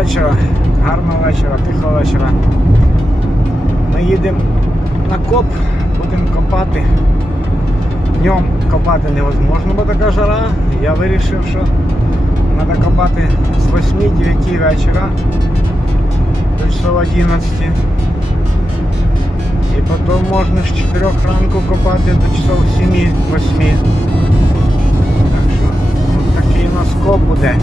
вечора, гарного вечора, тихого вечора. Ми їдемо на коп, будемо копати. Днем копати невозможно, бо така жара. Я вирішив, що треба копати з 8-9 вечора до часов 11. І потім можна з 4 ранку копати до часов 7-8. Так що от такий у нас коп буде.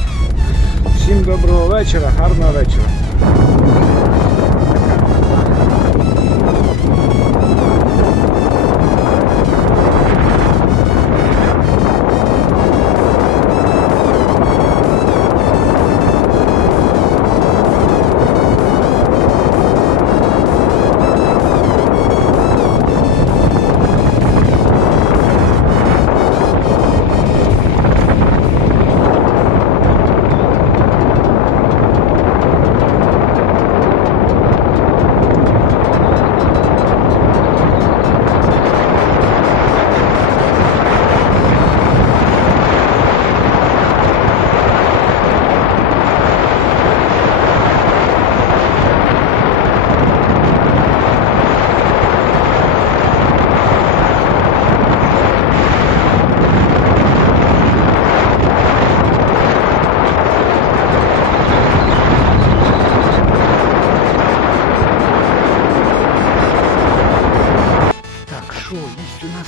Всім доброго вечора, гарного вечора. Що, є у нас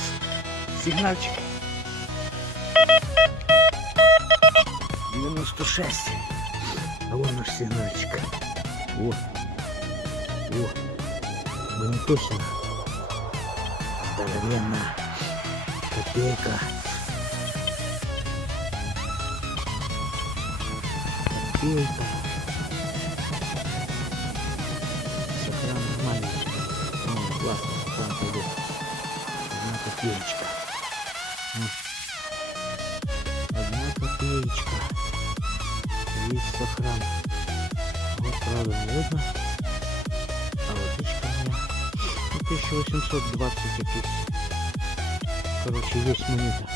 сигнальчик? 96. А вон наш сигнальчик. О. О. Мы не точно. Здоровенная копейка. Копейка. Одна копеечка. Есть сохран. Вот правда не видно. А водичка у меня ну, 1820 якийсь. Короче, есть монета.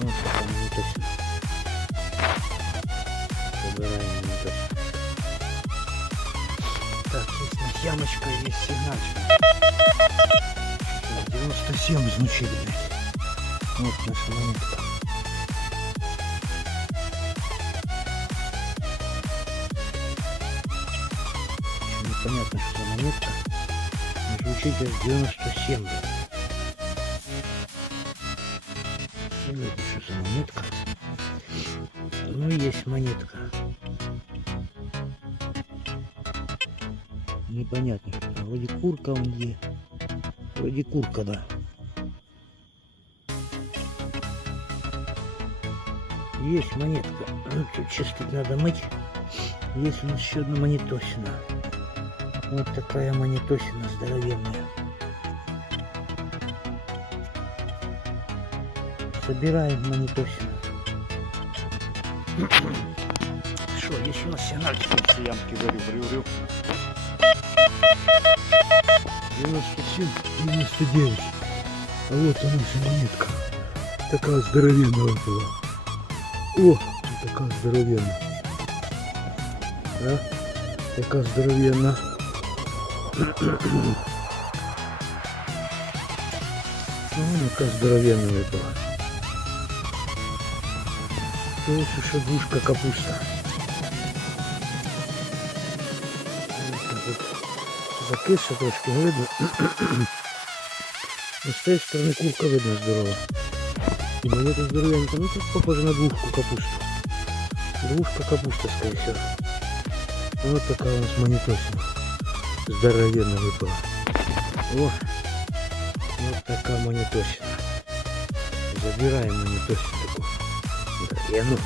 Вот такая не точно. Собираем не точно. Так, есть ямочка, есть сигнальчик. Так, 97 значит, блядь. Вот монетка. Еще непонятно, что за монетка. Звучит как 97, блядь. Не что за монетка. Ну, есть монетка. Непонятно. что. Вроде курка он где. Вроде курка, да. Есть монетка. Ну, тут чистить надо мыть. Есть у нас еще одна монетосина. Вот такая монетосина здоровенная. Собираем монетосину. Что, есть у нас сигнальчик? Ямки варю, варю. 97, 99. А вот она наша монетка. Такая здоровенная была. О, такая здоровенная. Да? Такая здоровенная. Ну, яка здоровенная выпала. Ось еще душка капуста. Тут закисше трошки видно. Но з цієї сторони курка видно здорова. І монета здоровенька. Ну тут похоже на двушку капусту. Двушка капуста, скорее всего. Вот такая у нас монетосина. Здоровенно выпала. О, вот такая монетосина. Забираем таку здоровенную.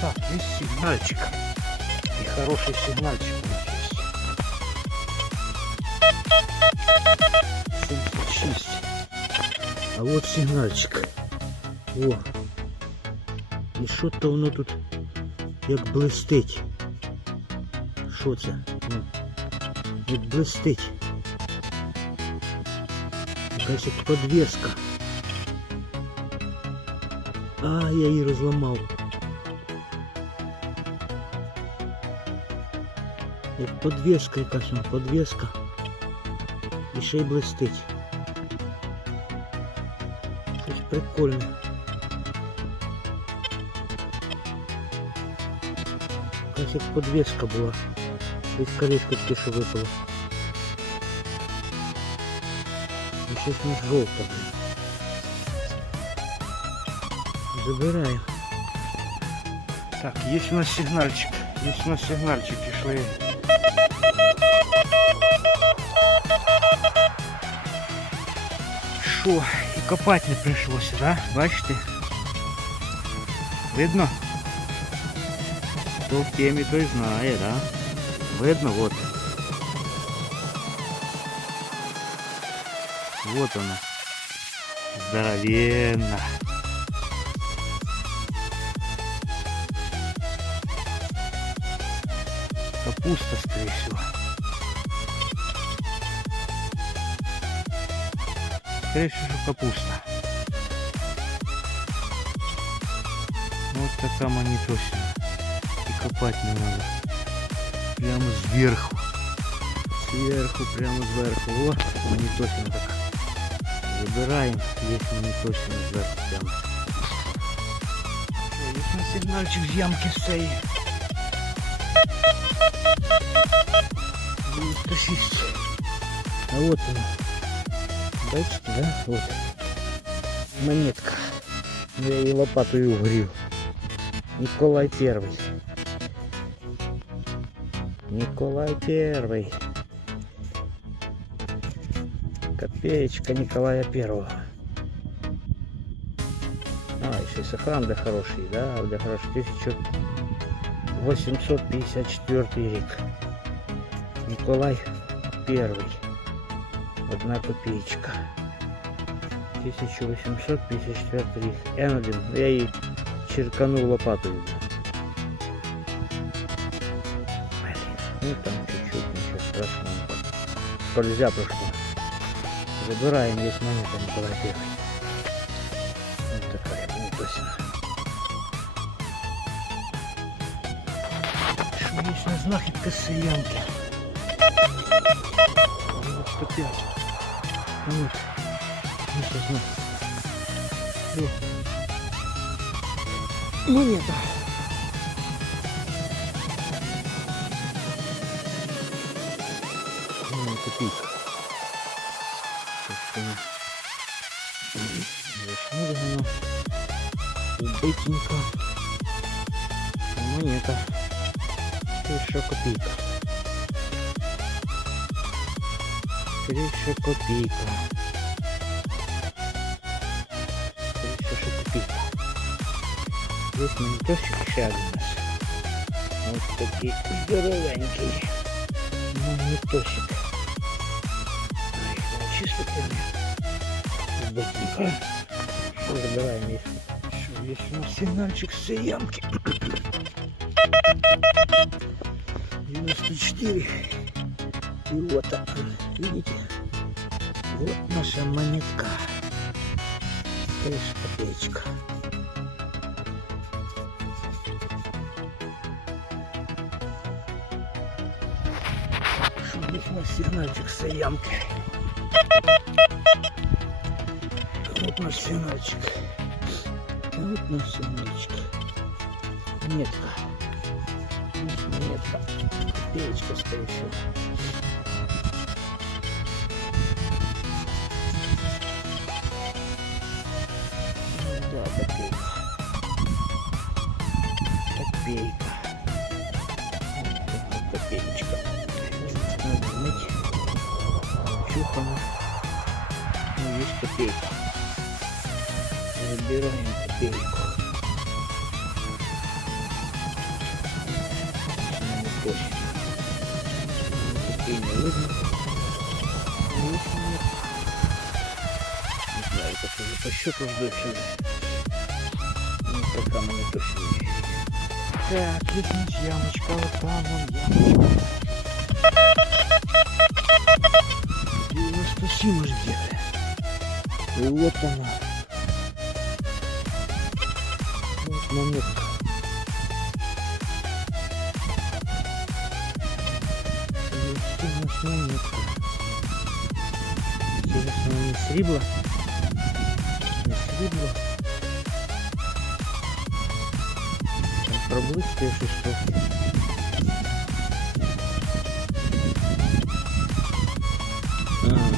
Так, есть сигнальчик. И хороший сигнальчик у нас есть. 76. А вот сигнальчик. О. І що то воно тут як блистить. Що це? Ну, як блистить. Якась як подвеска. А, я її розламав. Як подвеска якась вона, подвеска. І ще й блистить. Щось прикольне. Якась як подвеска була. Десь колечко таке, що випало. І щось у нас жовте. Забираємо. Так, є у нас сигнальчик. Є у нас сигнальчик, пішли. Що, і копати не прийшлося, да? Бачите? Видно? Хто в темі, той знає, да? Видно, вот. Вот она. Здоровенна. Капуста, скорее всего. Скорее всего, капуста. Вот такая монитосина И копать не надо. Прямо сверху. Сверху, прямо сверху. Вот монитосина так. Забираем. Есть монитосина сверху прямо. О, Есть на сигнальчик з ямки з цієї. 96. А вот она. Бачите, да? Вот. Монетка. Я її лопатою угрів. Николай Первый. Николай Первый. Копеечка Николая Первого. А, еще и сохран для хороший, да, для хороший. 1854 рік. Николай Первый. Одна копеечка. 1854 рік. Н1. Я її черканув лопатою. Скользя прошло. Забираем здесь монету Николай Первый. Вот такая монетосина. Что есть на знахідка з ямки? 95. Вот. Ну, что знак. Монета. Ну. Собственно. Зашмургано. Убитенько. Монета. Еще копейка. Еще копейка. Еще копейка. Здесь еще один у нас. Вот такие здоровенький мониторчик. Ботинка. Что забираем есть? Что есть у нас сигнальчик с ямки. 94. И вот она, видите? Вот наша монетка. Конечно, копеечка. Что здесь у нас сигнальчик с ямки? Наш сигнальчик. Вот наш сигнальчик. Монетка. Наша монетка. Копеечка, скорее всего. Ну Да, копейка. Копейка. Копеечка. Надо мыть. Чухано. Ну, есть копейка. Ну, не точно. Не видно. Не знаю, как уже по счету жду сюда. Ну, пока мы точно не видим. Так, есть ямочка, вот там вон ямочка. 97 уж где-то. И вот она. Вот монетка. Есть у нас монетка. Интересно, не срібла? Не срібла? Там проблискає щось трохи. Ага,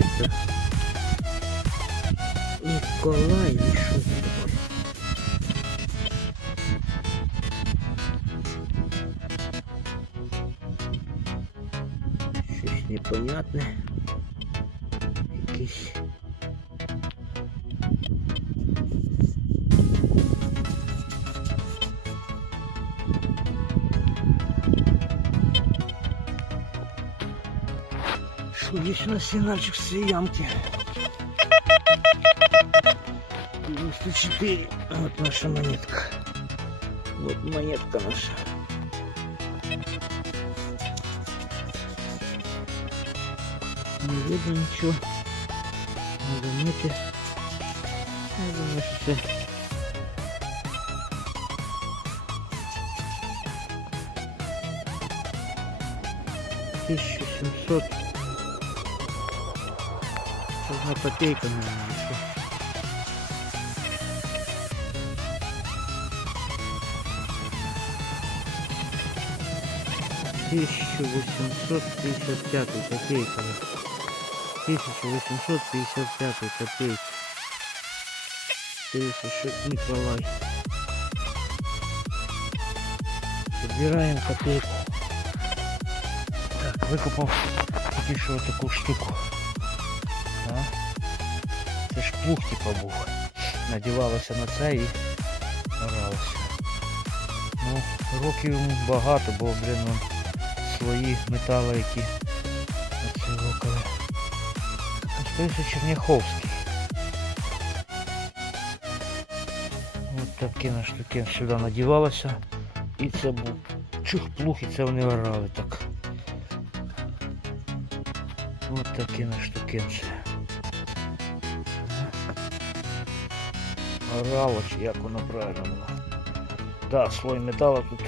это Николай Що є у нас сигнальчик з цієї ямки? 94. Вот наша монетка. Вот монетка наша. Не видно ничего. Монеты. Я думаю, что это Тысяча семьсот. Одна копейка, наверное, еще. Тысяча восемьсот пятьдесят пятый копейка. Тысяча восемьсот пятьдесят пятый копейка. Тысяча Николай. Собираем копейку. Так, викопав тільки що таку штуку. Плуг типа був. Надівалося на це і оралося. Ну, років багато, бо, блін, вон свої метали, які оці рокали. Скоріше Черняховський. Ось таке на штуки сюди надівалося. І це був чух-плуг, і це вони орали так. Ось такі на штукенці. Орало, чи як воно правильно було. Да, слой металла тут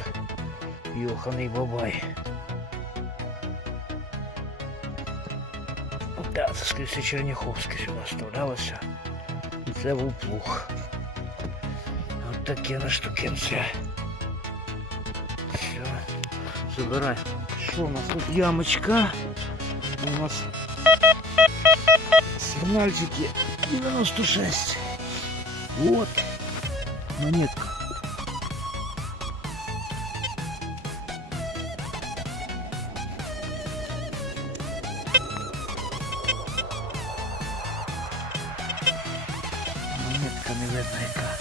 йоханий бабай. Да, це скоріше Черняховське сюди вставлялося. І це був плуг. От таке на штукенце. Все, забирай. Що у нас тут ямочка? У нас сигнальчики 96. Вот монетка. Монетка не видно яка.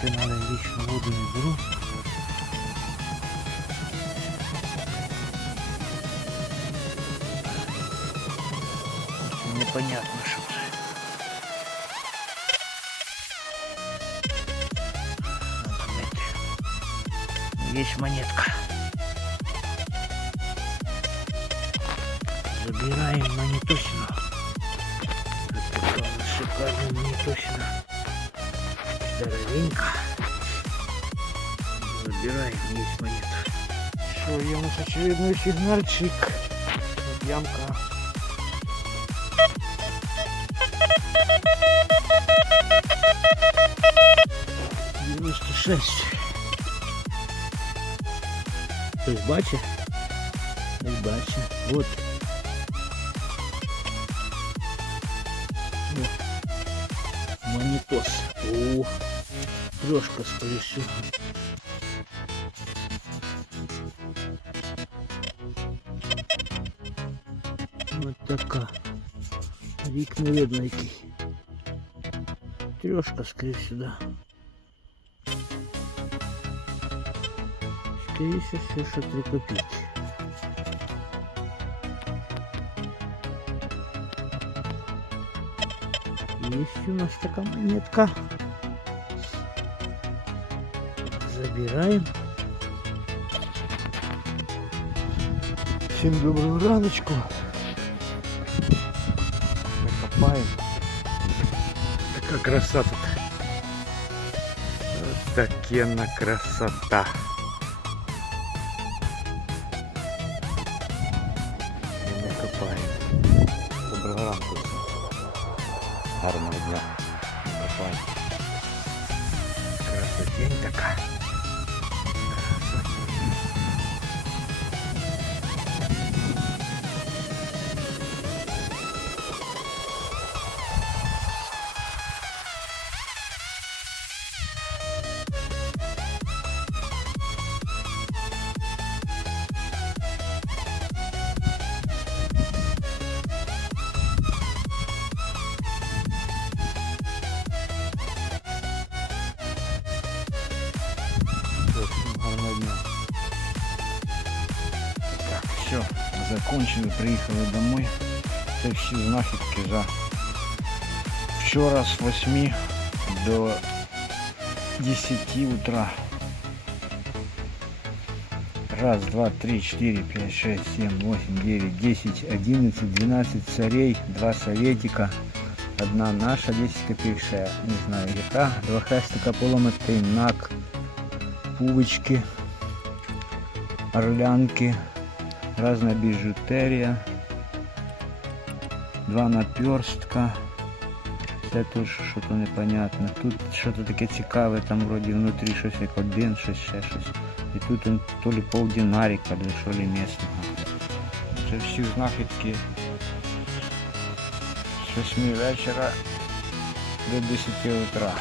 Пенали лічну воду не беру. Непонятно, монетка. Забираем монетосину. Вот у нас шикарная монетосина. Здоровенько. Забираем, есть монета. Що, є у нас очередной сигнальчик. От ямка. Девяносто шесть. Хтось бачить? Не бачить. Вот. О, Монітос. О, трошка скоріше. Ось така. Вік не видно який. трешка, скорее сюда. Скорее всего, Что 3 копейки. Есть у нас такая монетка. Забираем. Всем доброго раночку. Накопаем. Така краса тут. Ось Такенна красота. Красотень така. все, закончили, приїхали домой. Це всі знахідки за вчора з 8 до 10 утра. Раз, два, три, четыре, пять, шесть, семь, восемь, девять, десять, одиннадцать, двенадцать царей, два советика, одна наша 10 копеек, ще не знаю яка, два хрестика поломети, нак, пувочки, орлянки, разная бижутерия, два наперстка. Це тут щось непонятне. Тут щось таке цікаве, там вроді внутрі щось як один, щось ще щось. І тут он то ли полдинарика, що ли місного. Це всі знахідки з 8 вечора до 10 утра.